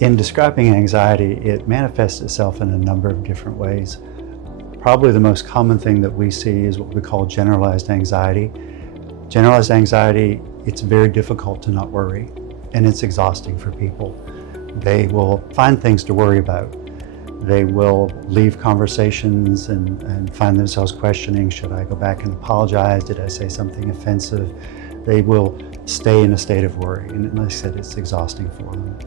In describing anxiety, it manifests itself in a number of different ways. Probably the most common thing that we see is what we call generalized anxiety. Generalized anxiety, it's very difficult to not worry, and it's exhausting for people. They will find things to worry about. They will leave conversations and find themselves questioning, should I go back and apologize? Did I say something offensive? They will stay in a state of worry, and like I said, it's exhausting for them.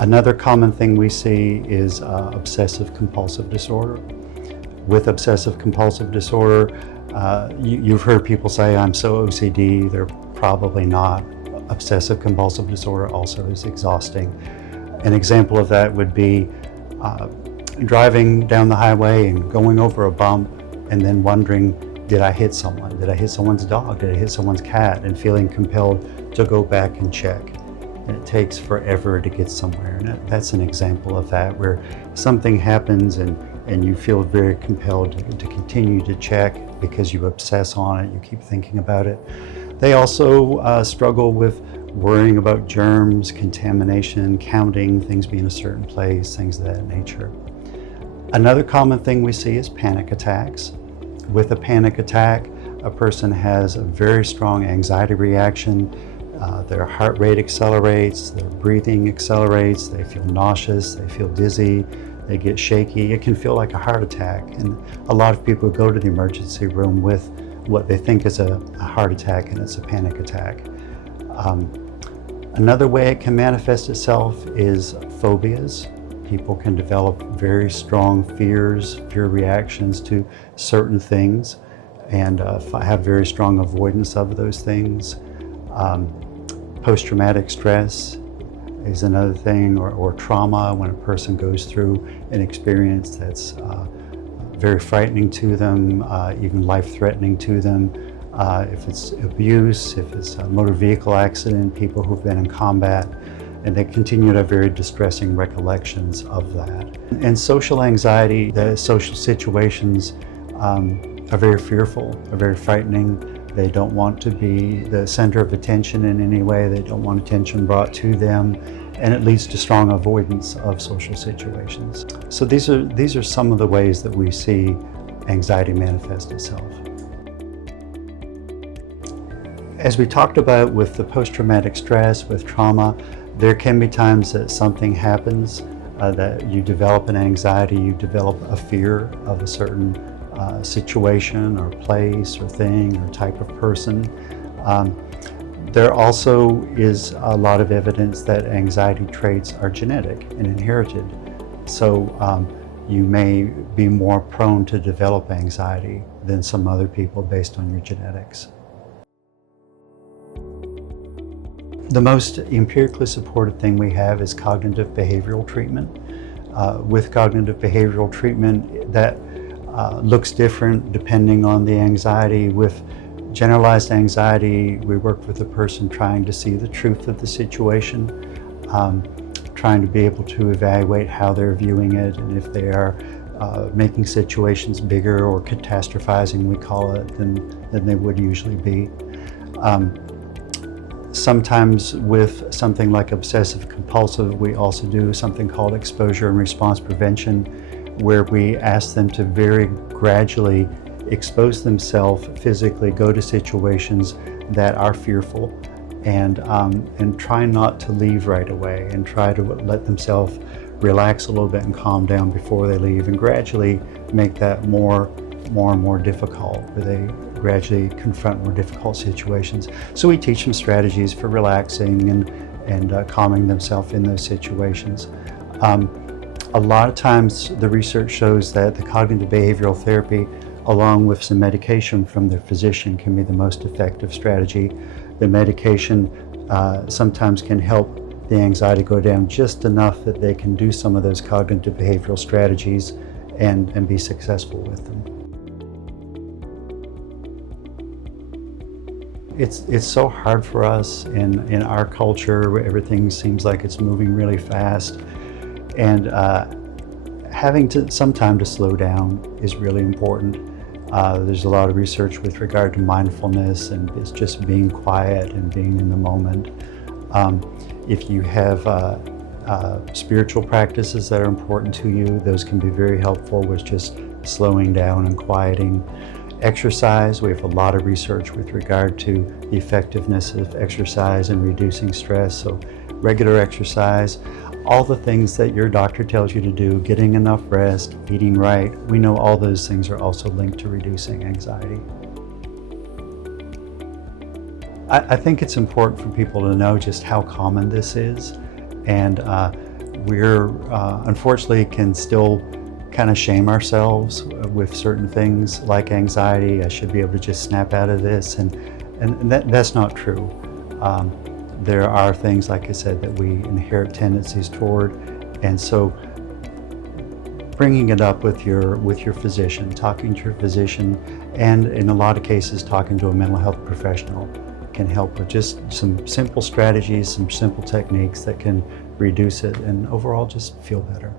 Another common thing we see is obsessive compulsive disorder. With obsessive compulsive disorder, you've heard people say, I'm so OCD. They're probably not. Obsessive compulsive disorder also is exhausting. An example of that would be driving down the highway and going over a bump and then wondering, did I hit someone? Did I hit someone's dog? Did I hit someone's cat? And feeling compelled to go back and check. And it takes forever to get somewhere. And that's an example of that, where something happens and you feel very compelled to continue to check because you obsess on it, you keep thinking about it. They also struggle with worrying about germs, contamination, counting, things being a certain place, things of that nature. Another common thing we see is panic attacks. With a panic attack, a person has a very strong anxiety reaction. Their heart rate accelerates, their breathing accelerates, they feel nauseous, they feel dizzy, they get shaky. It can feel like a heart attack, and a lot of people go to the emergency room with what they think is a heart attack, and it's a panic attack. Another way it can manifest itself is phobias. People can develop very strong fear reactions to certain things, and have very strong avoidance of those things. Post-traumatic stress is another thing, or trauma, when a person goes through an experience that's very frightening to them, even life-threatening to them. If it's abuse, if it's a motor vehicle accident, people who've been in combat, and they continue to have very distressing recollections of that. And social anxiety, the social situations are very fearful, are very frightening. They don't want to be the center of attention in any way. They don't want attention brought to them, and it leads to strong avoidance of social situations. So these are some of the ways that we see anxiety manifest itself. As we talked about with the post-traumatic stress, with trauma, there can be times that something happens, that you develop an anxiety, you develop a fear of a certain situation or place or thing or type of person. There also is a lot of evidence that anxiety traits are genetic and inherited. So you may be more prone to develop anxiety than some other people based on your genetics. The most empirically supported thing we have is cognitive behavioral treatment. With cognitive behavioral treatment, that looks different depending on the anxiety. With generalized anxiety, we work with a person trying to see the truth of the situation, trying to be able to evaluate how they're viewing it, and if they are making situations bigger or catastrophizing, we call it, than they would usually be. Sometimes with something like obsessive compulsive, we also do something called exposure and response prevention, where we ask them to very gradually expose themselves physically, go to situations that are fearful, and try not to leave right away, and try to let themselves relax a little bit and calm down before they leave, and gradually make that more and more difficult, where they gradually confront more difficult situations. So we teach them strategies for relaxing and calming themselves in those situations. A lot of times the research shows that the cognitive behavioral therapy, along with some medication from their physician, can be the most effective strategy. The medication sometimes can help the anxiety go down just enough that they can do some of those cognitive behavioral strategies and be successful with them. It's so hard for us in our culture, where everything seems like it's moving really fast, and having some time to slow down is really important. There's a lot of research with regard to mindfulness, and it's just being quiet and being in the moment. If you have spiritual practices that are important to you. Those can be very helpful with just slowing down and quieting. Exercise, we have a lot of research with regard to the effectiveness of exercise and reducing stress. So regular exercise, all the things that your doctor tells you to do, getting enough rest, eating right, we know all those things are also linked to reducing anxiety. I think it's important for people to know just how common this is, and we're unfortunately can still kind of shame ourselves with certain things like anxiety. I should be able to just snap out of this, and that's not true. There are things, like I said, that we inherit tendencies toward, and so bringing it up with your physician, talking to your physician, and in a lot of cases talking to a mental health professional can help with just some simple strategies, some simple techniques that can reduce it and overall just feel better.